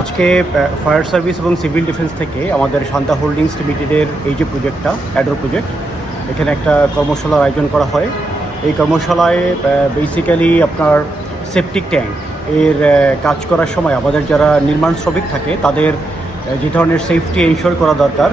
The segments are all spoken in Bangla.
আজকে ফায়ার সার্ভিস এবং সিভিল ডিফেন্স থেকে আমাদের শান্তা হোল্ডিংস লিমিটেডের এই যে প্রজেক্টটা অ্যাডোর প্রজেক্ট এখানে একটা কর্মশালার আয়োজন করা হয়। এই কর্মশালায় বেসিক্যালি আপনার সেপটিক ট্যাঙ্ক এর কাজ করার সময় আমাদের যারা নির্মাণ শ্রমিক থাকে, তাদের যে ধরনের সেফটি এনশোর করা দরকার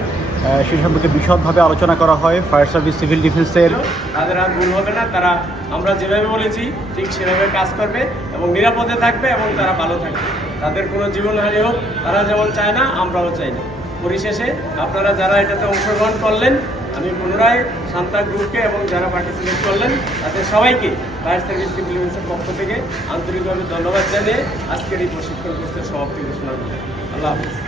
সে সম্পর্কে বিশদভাবে আলোচনা করা হয়। ফায়ার সার্ভিস, সিভিল ডিফেন্সের তাদের আর ভুল হবে না। তারা, আমরা যেভাবে বলেছি, ঠিক সেভাবে কাজ করবে এবং নিরাপদে থাকবে এবং তারা ভালো থাকবে। তাদের কোনো জীবনহানি হোক, তারা যেমন চায় না, আমরাও চাই না। পরিশেষে, আপনারা যারা এটাতে অংশগ্রহণ করলেন, আমি পুনরায় শান্তা গ্রুপকে এবং যারা পার্টিসিপেট করলেন, তাদের সবাইকে ফায়ার সার্ভিস, সিভিল ডিফেন্সের পক্ষ থেকে আন্তরিকভাবে ধন্যবাদ জানিয়ে আজকের এই প্রশিক্ষণ কোর্সের সমাপ্তি ঘোষণা করি আল্লাহ হাফিজ।